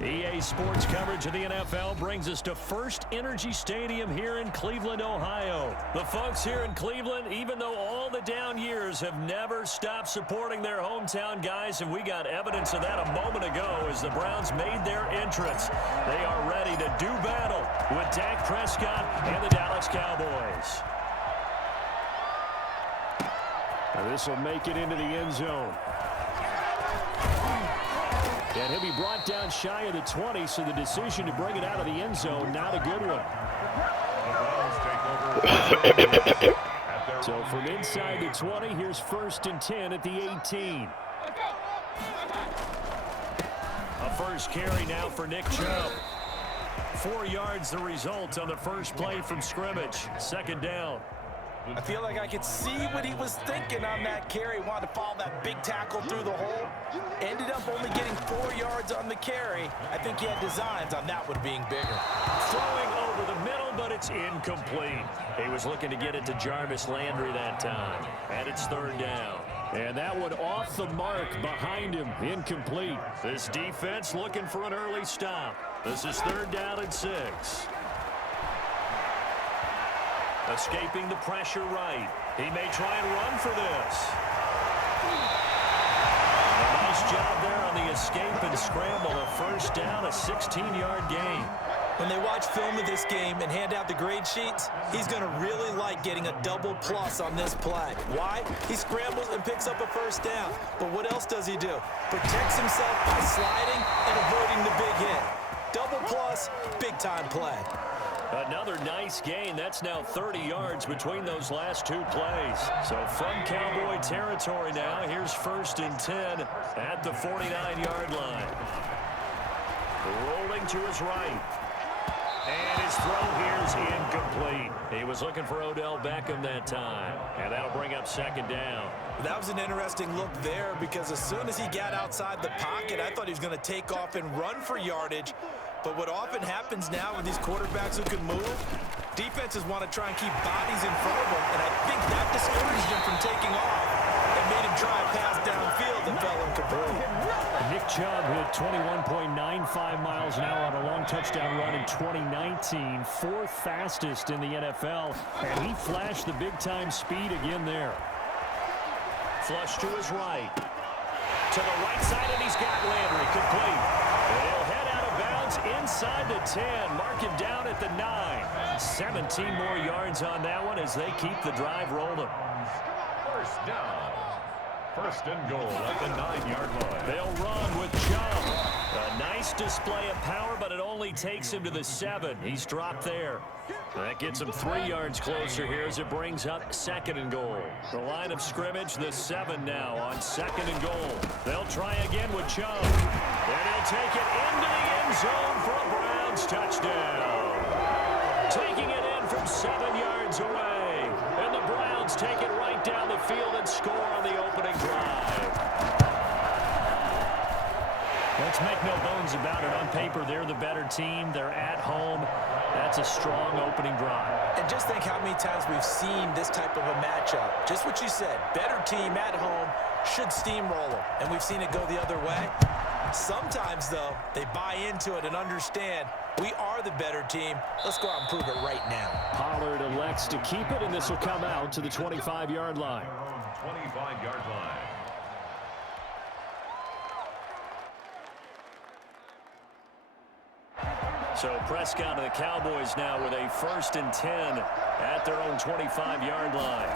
EA Sports coverage of the NFL brings us to First Energy Stadium here in Cleveland, Ohio. The folks here in Cleveland, even though all the down years, have never stopped supporting their hometown guys, and we got evidence of that a moment ago as the Browns made their entrance. They are ready to do battle with Dak Prescott and the Dallas Cowboys. Now this will make it into the end zone. And he'll be brought down shy of the 20, so the decision to bring it out of the end zone, not a good one. So from inside the 20, here's 1st and 10 at the 18. A first carry now for Nick Chubb. 4 yards the result on the first play from scrimmage. 2nd down. I feel like I could see what he was thinking on that carry. Wanted to follow that big tackle through the hole. Ended up only getting 4 yards on the carry. I think he had designs on that one being bigger. Throwing over the middle, but it's incomplete. He was looking to get it to Jarvis Landry that time. And it's 3rd down. And that one off the mark behind him. Incomplete. This defense looking for an early stop. This is 3rd down and 6. Escaping the pressure right. He may try and run for this. A nice job there on the escape and scramble. A 1st down, a 16-yard gain. When they watch film of this game and hand out the grade sheets, he's going to really like getting a double plus on this play. Why? He scrambles and picks up a 1st down. But what else does he do? Protects himself by sliding and avoiding the big hit. Double plus, big-time play. Another nice gain. That's now 30 yards between those last 2 plays. So from Cowboy territory now, here's 1st and 10 at the 49-yard line. Rolling to his right. And his throw here is incomplete. He was looking for Odell Beckham that time. And that'll bring up 2nd down. That was an interesting look there because as soon as he got outside the pocket, I thought he was going to take off and run for yardage. But what often happens now with these quarterbacks who can move, defenses want to try and keep bodies in front of them, and I think that discouraged him from taking off and made him try a pass downfield that fell incomplete. Nick Chubb hit 21.95 miles an hour on a long touchdown run in 2019, 4th fastest in the NFL, and he flashed the big-time speed again there. Flush to his right. To the right side, and he's got Landry complete. And he'll head out of bounds inside the 10. Mark him down at the 9. 17 more yards on that one as they keep the drive rolling. 1st down. 1st and goal at the 9-yard line. They'll run with Chubb. A nice display of power, but it only takes him to the 7. He's dropped there. That gets him 3 yards closer here as it brings up 2nd and goal. The line of scrimmage, the 7 now on 2nd and goal. They'll try again with Chubb. And he'll take it into the end zone for a Browns touchdown. Taking it in from 7 yards away. And the Browns take it right down the field and score on the opening drive. Let's make no bones about it. On paper, they're the better team. They're at home. That's a strong opening drive. And just think how many times we've seen this type of a matchup. Just what you said. Better team at home should steamroll them. And we've seen it go the other way. Sometimes, though, they buy into it and understand we are the better team. Let's go out and prove it right now. Pollard elects to keep it, and this will come out to the 25-yard line. 25-yard line. So Prescott and the Cowboys now with a 1st and 10 at their own 25-yard line.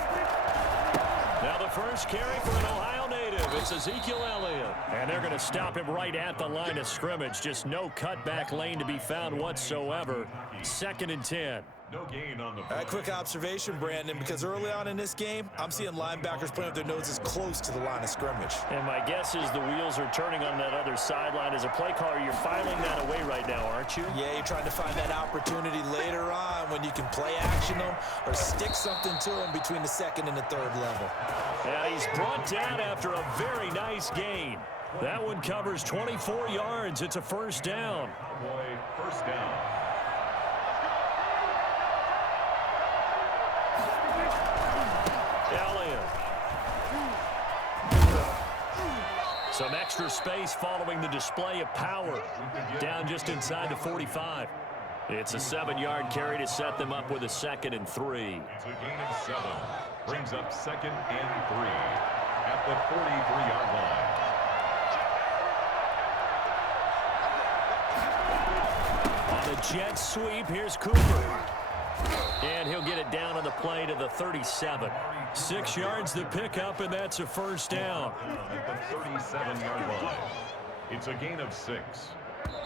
Now the first carry for an Ohio native. It's Ezekiel Elliott. And they're going to stop him right at the line of scrimmage. Just no cutback lane to be found whatsoever. 2nd and 10. No gain on the A quick observation, Brandon, because early on in this game, I'm seeing linebackers playing with their noses close to the line of scrimmage. And my guess is the wheels are turning on that other sideline. As a play caller, you're filing that away right now, aren't you? Yeah, you're trying to find that opportunity later on when you can play action them or stick something to them between the 2nd and the 3rd level. Yeah, he's brought down after a very nice gain. That one covers 24 yards. It's a 1st down. 1st down. Some extra space following the display of power. Down just inside the 45. It's a 7-yard carry to set them up with a 2nd and 3. It's a gain of 7. Brings up 2nd and 3 at the 43-yard line. On the jet sweep, here's Cooper. And he'll get it down on the play to the 37. 6 yards to pick up, and that's a first down. At the 37-yard line. It's a gain of 6.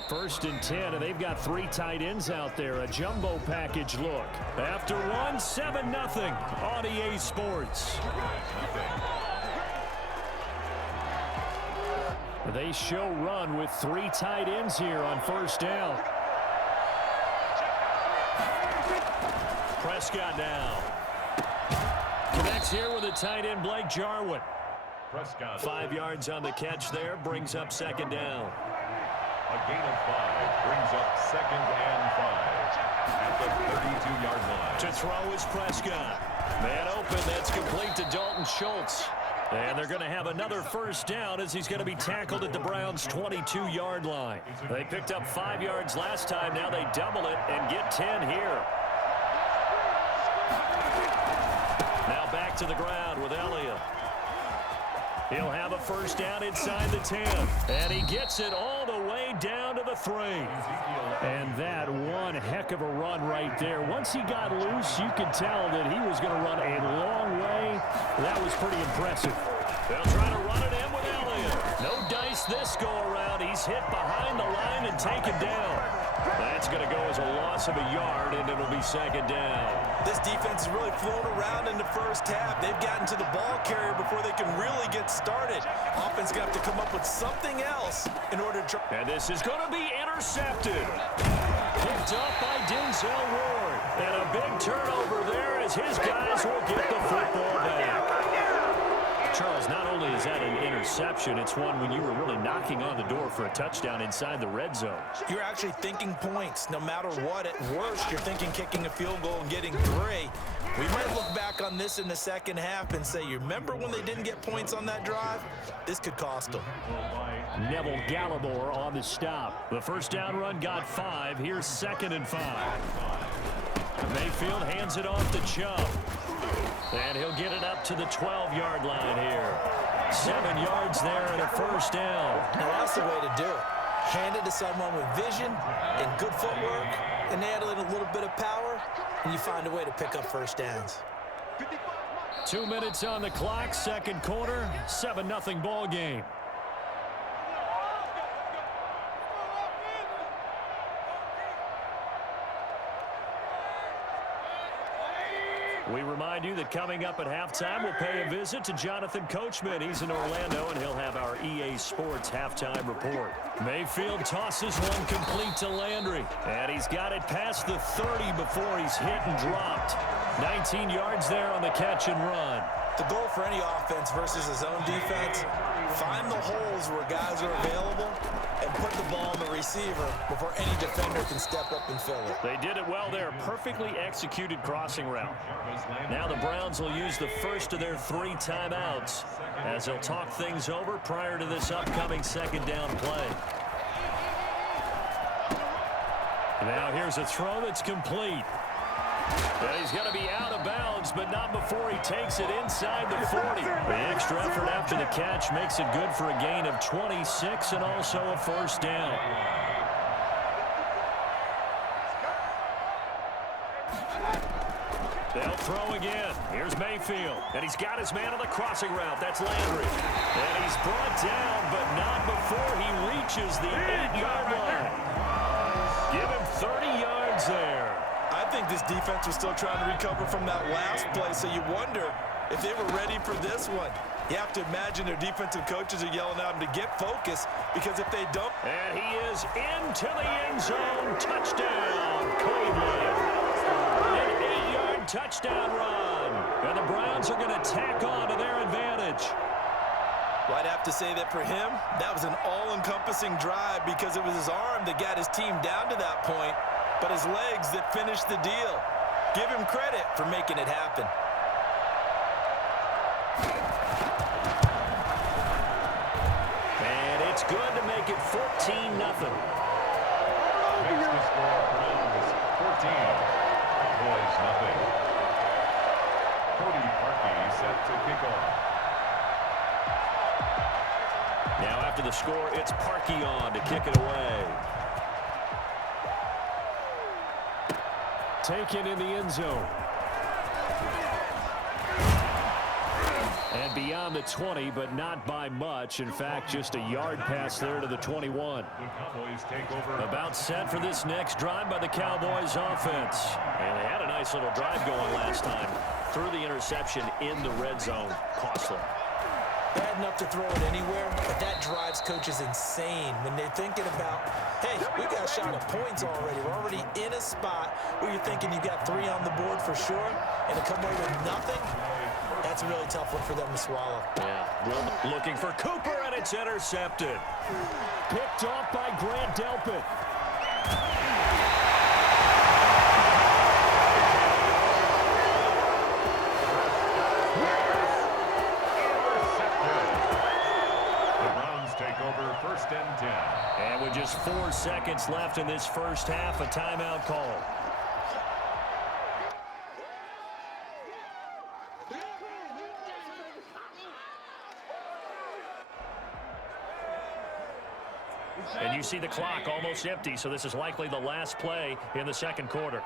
1st and 10, and they've got 3 tight ends out there. A jumbo package look. After 1, 7-0 on EA Sports. They show run with 3 tight ends here on 1st down. Prescott now. Connects here with a tight end, Blake Jarwin. Prescott. 5 yards on the catch there, brings up 2nd down. A gain of 5 brings up 2nd and 5 at the 32-yard line. To throw is Prescott. Man open, that's complete to Dalton Schultz. And they're going to have another first down as he's going to be tackled at the Browns' 22-yard line. They picked up 5 yards last time. Now they double it and get 10 here. Now back to the ground with Elliott. He'll have a first down inside the 10. And he gets it all the way down to the 3. And that one heck of a run right there. Once he got loose, you could tell that he was going to run a long way. That was pretty impressive. They'll try to run it in with Elliott. No dice this go around. He's hit behind the line and taken down. That's going to go as a loss of a yard, and it'll be 2nd down. This defense has really flown around in the first half. They've gotten to the ball carrier before they can really get started. Offense going to have to come up with something else in order to try. And this is going to be intercepted. Picked up by Denzel Ward. And a big turnover there as his guys will get the football back. Charles, not only is that an interception, it's one when you were really knocking on the door for a touchdown inside the red zone. You're actually thinking points. No matter what, at worst, you're thinking kicking a field goal and getting 3. We might look back on this in the second half and say, you remember when they didn't get points on that drive? This could cost them. Neville Gallimore on the stop. The first down run got 5. Here's 2nd and 5. Mayfield hands it off to Chubb. And he'll get it up to the 12-yard line here. 7 yards there and a first down. Now that's the way to do it. Hand it to someone with vision and good footwork, and add in a little bit of power, and you find a way to pick up first downs. 2 minutes on the clock, 2nd quarter, 7-0 ball game. We remind you that coming up at halftime, we'll pay a visit to Jonathan Coachman. He's in Orlando, and he'll have our EA Sports halftime report. Mayfield tosses one complete to Landry, and he's got it past the 30 before he's hit and dropped. 19 yards there on the catch and run. The goal for any offense versus his own defense, find the holes where guys are available and put the ball on the receiver before any defender can step up and fill it. They did it well there. Perfectly executed crossing route. Now the Browns will use the first of their 3 timeouts as they'll talk things over prior to this upcoming 2nd down play. Now here's a throw that's complete. And he's going to be out of bounds, but not before he takes it inside the 40. The extra effort after the catch makes it good for a gain of 26 and also a first down. They'll throw again. Here's Mayfield. And he's got his man on the crossing route. That's Landry. And he's brought down, but not before he reaches the 8-yard line. Give him 30 yards there. I think this defense was still trying to recover from that last play, so you wonder if they were ready for this one. You have to imagine their defensive coaches are yelling at them to get focused, because if they don't... And he is into the end zone. Touchdown, Cleveland. An 8-yard touchdown run. And the Browns are going to tack on to their advantage. Well, I'd have to say that for him, that was an all-encompassing drive because it was his arm that got his team down to that point, but his legs that finished the deal. Give him credit for making it happen. make it 14-0. Makes the score Browns 14, Cowboys nothing. Cody Parkey set to kick off. Now after the score, it's Parkey on to kick it away. Taken in the end zone. And beyond the 20, but not by much. In fact, just a yard pass there to the 21. The Cowboys take over. About set for this next drive by the Cowboys offense. And they had a nice little drive going last time. Threw the interception in the red zone. Costly. Bad enough to throw it anywhere, but that drives coaches insane when they're thinking about, hey, we got a shot at points already. We're already in a spot where you're thinking you got 3 on the board for sure, and to come away with nothing, that's a really tough one for them to swallow. Yeah, Will looking for Cooper, and it's intercepted. Picked off by Grant Delpit. First and 10. And with just 4 seconds left in this first half, a timeout call. And you see the clock almost empty, so this is likely the last play in the second quarter.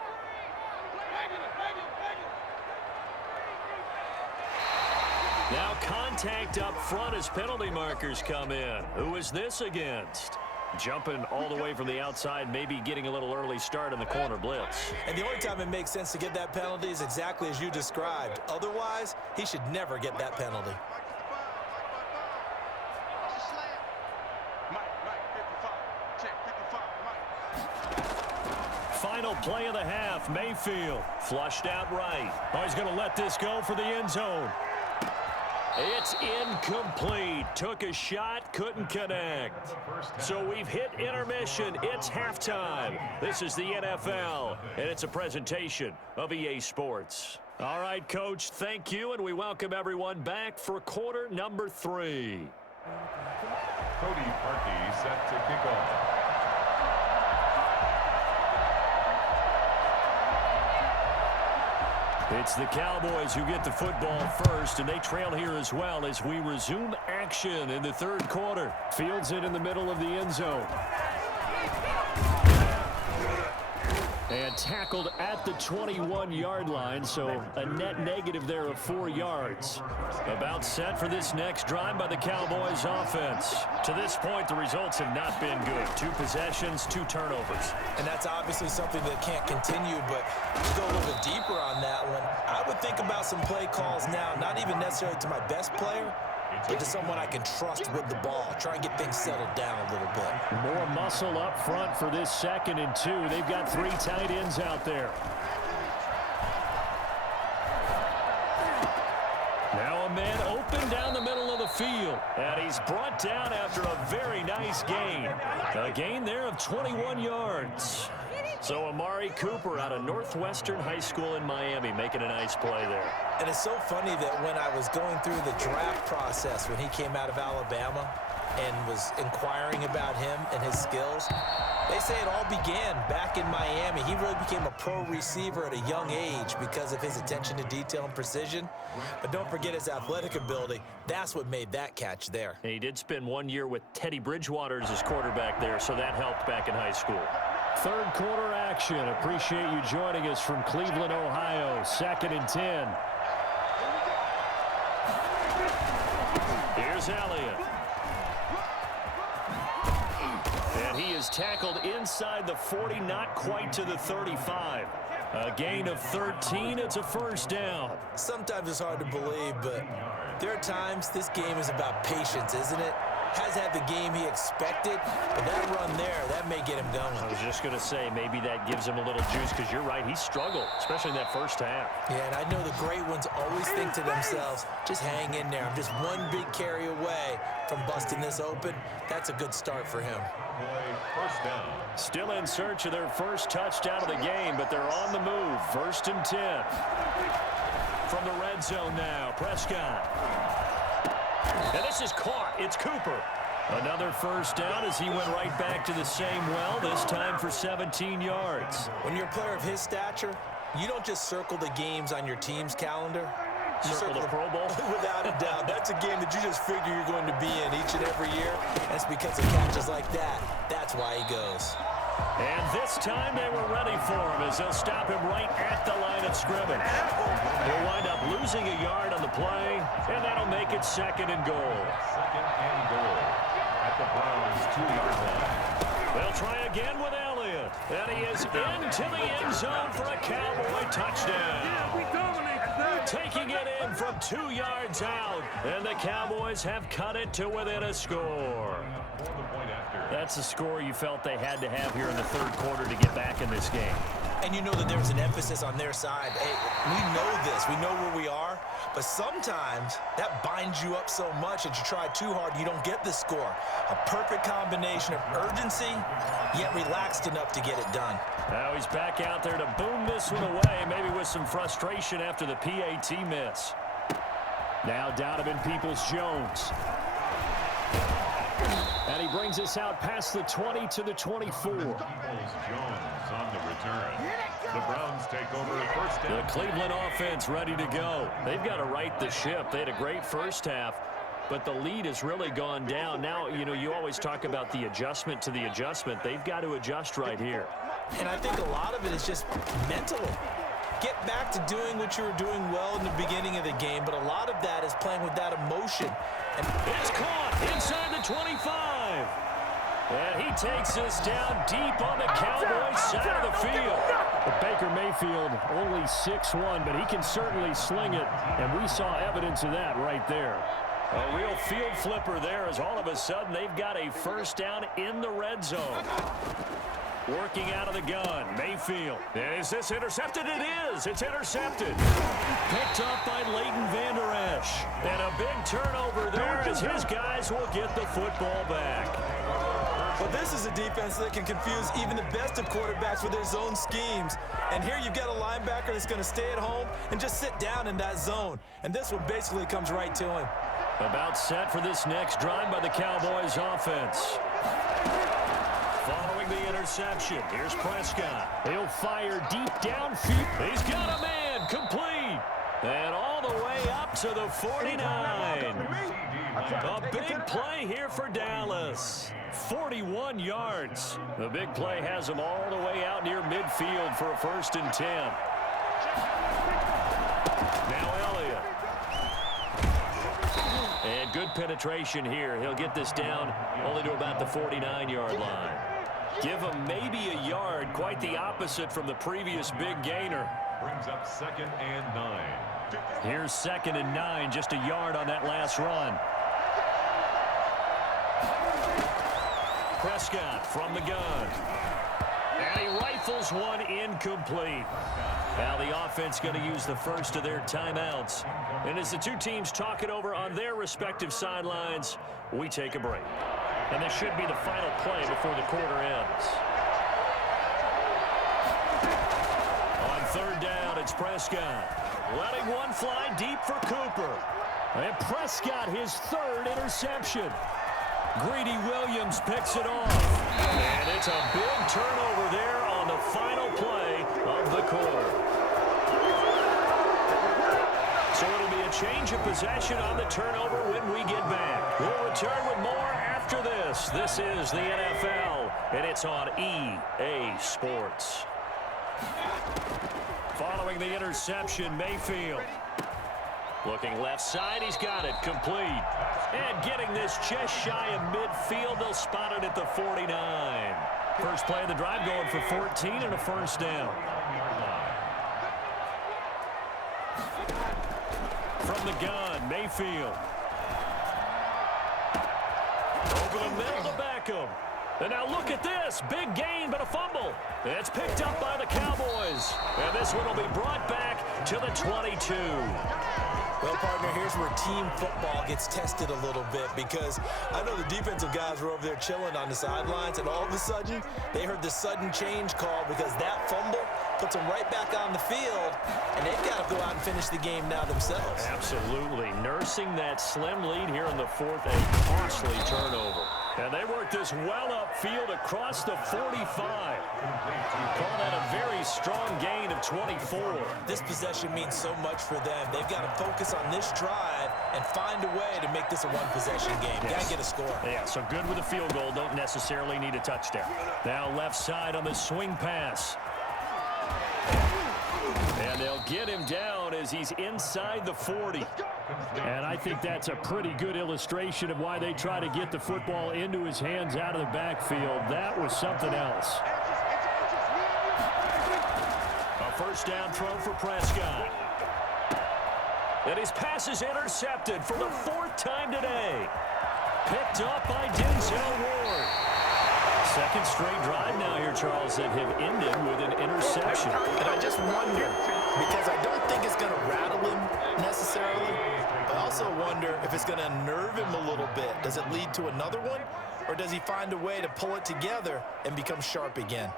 Now contact up front as penalty markers come in. Who is this against? Jumping all the way from the outside, maybe getting a little early start in the corner blitz. And the only time it makes sense to get that penalty is exactly as you described. Otherwise, he should never get that penalty. Final play of the half, Mayfield flushed out right. Oh, he's going to let this go for the end zone. It's incomplete. Took a shot, couldn't connect. So we've hit intermission. It's halftime. This is the NFL, and it's a presentation of EA Sports. All right, Coach, thank you, and we welcome everyone back for quarter number 3. Cody Parkey set to kick off. It's the Cowboys who get the football first, and they trail here as well as we resume action in the third quarter. Fields it in the middle of the end zone. And tackled at the 21-yard line, so a net negative there of 4 yards. About set for this next drive by the Cowboys offense. To this point, the results have not been good. 2 possessions, 2 turnovers. And that's obviously something that can't continue, but to go a little bit deeper on that one, I would think about some play calls now, not even necessarily to my best player, but to someone I can trust with the ball. Try and get things settled down a little bit. More muscle up front for this 2nd and 2. They've got 3 tight ends out there. Now a man open down the middle of the field. And he's brought down after a very nice gain. A gain there of 21 yards. So Amari Cooper out of Northwestern High School in Miami making a nice play there. And it's so funny that when I was going through the draft process when he came out of Alabama and was inquiring about him and his skills, they say it all began back in Miami. He really became a pro receiver at a young age because of his attention to detail and precision. But don't forget his athletic ability. That's what made that catch there. And he did spend 1 year with Teddy Bridgewater as his quarterback there, so that helped back in high school. Third quarter action. Appreciate you joining us from Cleveland, Ohio. 2nd and 10. Here's Elliott. And he is tackled inside the 40, not quite to the 35. A gain of 13. It's a first down. Sometimes it's hard to believe, but there are times this game is about patience, isn't it? Has had the game he expected, but that run there, that may get him going. I was just going to say, maybe that gives him a little juice, because you're right, he struggled, especially in that first half. Yeah, and I know the great ones always think to themselves, just hang in there. I'm just one big carry away from busting this open. That's a good start for him. First down. Still in search of their first touchdown of the game, but they're on the move. 1st and 10. From the red zone now, Prescott. And this is caught. It's Cooper. Another first down as he went right back to the same well, this time for 17 yards. When you're a player of his stature, you don't just circle the games on your team's calendar. You Circle the Pro Bowl? Without a doubt. That's a game that you just figure you're going to be in each and every year. And it's because of catches like that. That's why he goes. And this time they were ready for him as they'll stop him right at the line of scrimmage. He'll wind up losing a yard on the play, and that'll make it 2nd and goal. 2nd and goal at the Browns' 2-yard line. They'll try again with Elliott. And he is into the end zone for a Cowboy touchdown. Taking it in from 2 yards out. And the Cowboys have cut it to within a score. That's a score you felt they had to have here in the 3rd quarter to get back in this game. And you know that there's an emphasis on their side. Hey, we know this. We know where we are. But sometimes that binds you up so much that you try too hard, you don't get the score. A perfect combination of urgency, yet relaxed enough to get it done. Now he's back out there to boom this one away, maybe with some frustration after the PAT miss. Now Donovan Peoples-Jones. And he brings us out past the 20 to the 24. Peoples-Jones on the return. The Browns take over first down. The Cleveland offense ready to go. They've got to right the ship. They had a great first half, but the lead has really gone down. Now, you know, you always talk about the adjustment to the adjustment. They've got to adjust right here. And I think a lot of it is just mental. Get back to doing what you were doing well in the beginning of the game, but a lot of that is playing with that emotion. And it's caught inside the 25. And he takes us down deep on the Cowboys side of the field. But Baker Mayfield only 6'1", but he can certainly sling it, and we saw evidence of that right there. A real field flipper there as all of a sudden they've got a first down in the red zone. Working out of the gun, Mayfield. And is this intercepted? It is. It's intercepted. Picked up by Leighton Vander Esch. And a big turnover there as his guys will get the football back. Well, this is a defense that can confuse even the best of quarterbacks with their zone schemes. And here you've got a linebacker that's going to stay at home and just sit down in that zone. And this one basically comes right to him. About set for this next drive by the Cowboys offense. Following the interception, here's Prescott. He'll fire deep downfield. He's got a man, complete. And all the way up to the 49. A big play here for Dallas. 41 yards. The big play has him all the way out near midfield for a 1st and 10. Now Elliott. And good penetration here. He'll get this down only to about the 49-yard line. Give him maybe a yard, quite the opposite from the previous big gainer. Brings up 2nd and 9. Here's 2nd and 9, just a yard on that last run. Prescott from the gun. And he rifles one incomplete. Now the offense going to use the first of their timeouts. And as the two teams talk it over on their respective sidelines, we take a break. And this should be the final play before the quarter ends. On 3rd down, it's Prescott. Letting one fly deep for Cooper. And Prescott, his 3rd interception. Greedy Williams picks it off. And it's a big turnover there on the final play of the quarter. So it'll be a change of possession on the turnover when we get back. We'll return with more after this. This is the NFL, and it's on EA Sports. Following the interception, Mayfield. Looking left side, he's got it, complete. And getting this just shy of midfield, they'll spot it at the 49. First play of the drive going for 14 and a 1st down. From the gun, Mayfield. Over the middle to Beckham. And now look at this. Big gain, but a fumble. It's picked up by the Cowboys. And this one will be brought back to the 22. Well, partner, here's where team football gets tested a little bit because I know the defensive guys were over there chilling on the sidelines, and all of a sudden, they heard the sudden change call because that fumble puts them right back on the field, and they've got to go out and finish the game now themselves. Absolutely. Nursing that slim lead here in the 4th, a costly turnover. And they work this well upfield across the 45. Call that a very strong gain of 24. This possession means so much for them. They've got to focus on this drive and find a way to make this a one-possession game. Yes. Got to get a score. Yeah, so good with a field goal. Don't necessarily need a touchdown. Now left side on the swing pass. And they'll get him down as he's inside the 40. And I think that's a pretty good illustration of why they try to get the football into his hands out of the backfield. That was something else. A first down throw for Prescott. And his pass is intercepted for the 4th time today. Picked up by Denzel Ward. Second straight drive now here, Charles, that have ended with an interception. And I just wonder, because I don't think it's going to rattle him necessarily, but I also wonder if it's going to unnerve him a little bit. Does it lead to another one, or does he find a way to pull it together and become sharp again?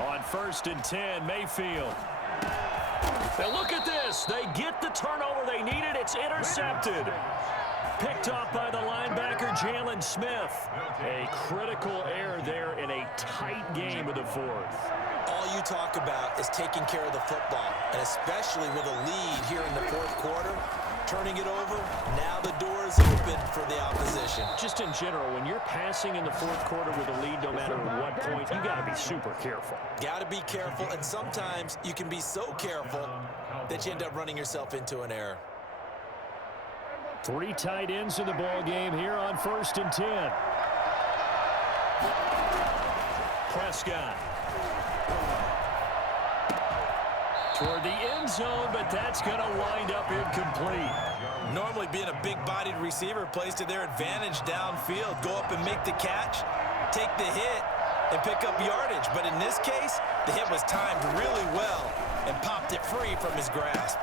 On 1st and 10, Mayfield. Now look at this. They get the turnover they needed. It's intercepted. Picked off by the linebacker, Jalen Smith. A critical error there in a tight game of the 4th. All you talk about is taking care of the football, and especially with a lead here in the 4th quarter, turning it over, now the door is open for the opposition. Just in general, when you're passing in the 4th quarter with a lead, no matter what point, you got to be super careful. Got to be careful, and sometimes you can be so careful that you end up running yourself into an error. 3 tight ends in the ball game here on 1st and 10. Prescott. Toward the end zone, but that's going to wind up incomplete. Normally being a big-bodied receiver plays to their advantage downfield. Go up and make the catch, take the hit, and pick up yardage. But in this case, the hit was timed really well and popped it free from his grasp.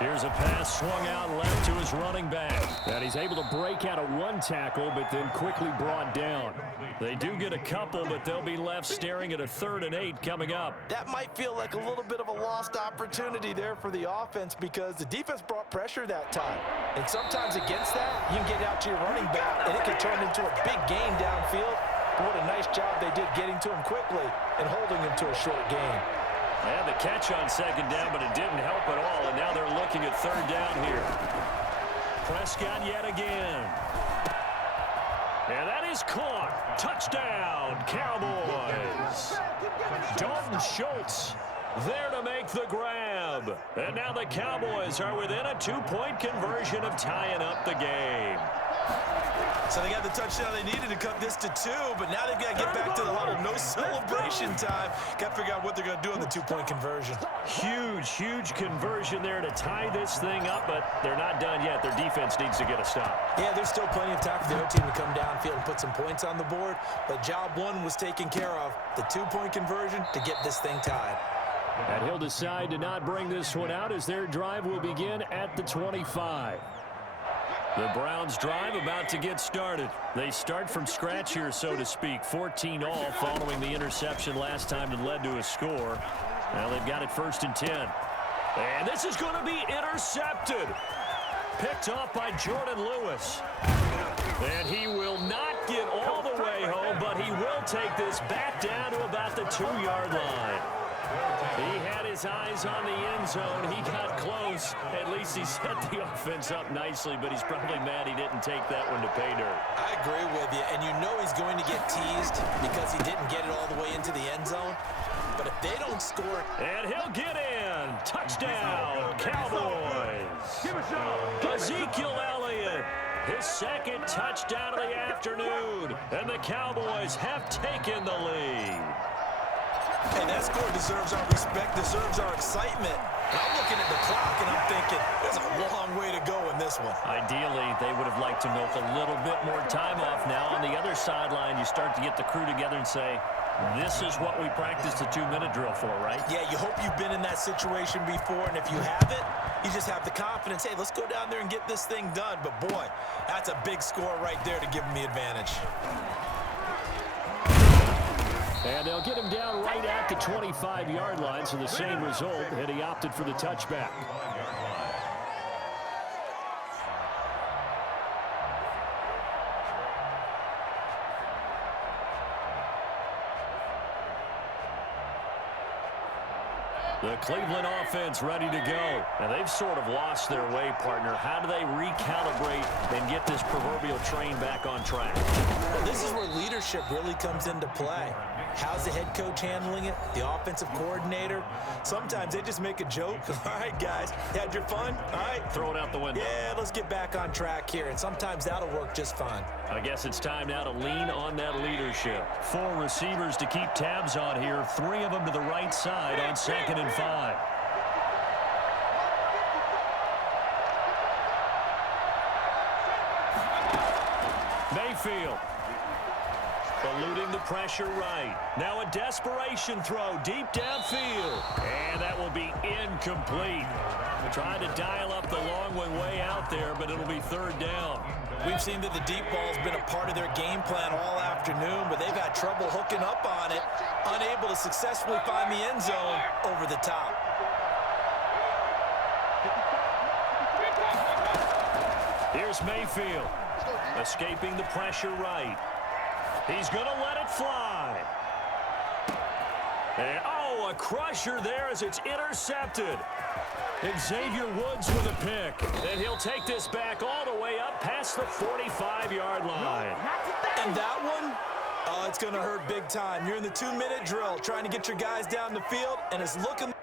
Here's a pass swung out left to his running back. And he's able to break out of 1 tackle, but then quickly brought down. They do get a couple, but they'll be left staring at a 3rd and 8 coming up. That might feel like a little bit of a lost opportunity there for the offense because the defense brought pressure that time. And sometimes against that, you can get out to your running back, and it can turn into a big gain downfield. But what a nice job they did getting to him quickly and holding him to a short gain. They had the catch on 2nd down, but it didn't help at all, and now they're looking at 3rd down here. Prescott yet again. And that is caught. Touchdown, Cowboys. Dalton Schultz there to make the grab. And now the Cowboys are within a 2-point conversion of tying up the game. So they got the touchdown they needed to cut this to 2, but now they've got to get back to the huddle. No celebration time. Got to figure out what they're going to do on the 2-point conversion. Huge conversion there to tie this thing up, but they're not done yet. Their defense needs to get a stop. Yeah, there's still plenty of time for the other team to come downfield and put some points on the board, but job 1 was taken care of. The 2-point conversion to get this thing tied. And he'll decide to not bring this one out as their drive will begin at the 25. The Browns drive about to get started. They start from scratch here, so to speak. 14 all following the interception last time that led to a score. Now they've got it 1st and 10. And this is going to be intercepted. Picked off by Jordan Lewis. And he will not get all the way home, but he will take this back down to about the 2-yard line. He had his eyes on the end zone. He got close. At least he set the offense up nicely, but he's probably mad he didn't take that one to pay dirt. I agree with you, and you know he's going to get teased because he didn't get it all the way into the end zone. But if they don't score... And he'll get in. Touchdown, Cowboys. Ezekiel Elliott, his 2nd touchdown of the afternoon. And the Cowboys have taken the lead. Hey, that score deserves our respect, deserves our excitement. And I'm looking at the clock, and I'm thinking, there's a long way to go in this one. Ideally, they would have liked to milk a little bit more time off. Now, on the other sideline, you start to get the crew together and say, this is what we practiced the 2-minute drill for, right? Yeah, you hope you've been in that situation before, and if you haven't, you just have the confidence, hey, let's go down there and get this thing done. But, boy, that's a big score right there to give them the advantage. And they'll get him down right at the 25-yard line, so the same result, and he opted for the touchback. The Cleveland offense ready to go. And they've sort of lost their way, partner. How do they recalibrate and get this proverbial train back on track? Well, this is where leadership really comes into play. How's the head coach handling it? The offensive coordinator? Sometimes they just make a joke. All right, guys, you had your fun? All right. Throw it out the window. Yeah, let's get back on track here. And sometimes that'll work just fine. I guess it's time now to lean on that leadership. 4 receivers to keep tabs on here. 3 of them to the right side on 2nd and 5. Mayfield. Eluding the pressure right. Now a desperation throw deep downfield. And that will be incomplete. Trying to dial up the long one way out there, but it'll be 3rd down. We've seen that the deep ball's been a part of their game plan all afternoon, but they've had trouble hooking up on it, unable to successfully find the end zone over the top. Here's Mayfield, escaping the pressure right. He's going to let it fly. And, oh, a crusher there as it's intercepted. Xavier Woods with a pick. And he'll take this back all the way up past the 45-yard line. And that one, oh, it's going to hurt big time. You're in the 2-minute drill trying to get your guys down the field, and it's looking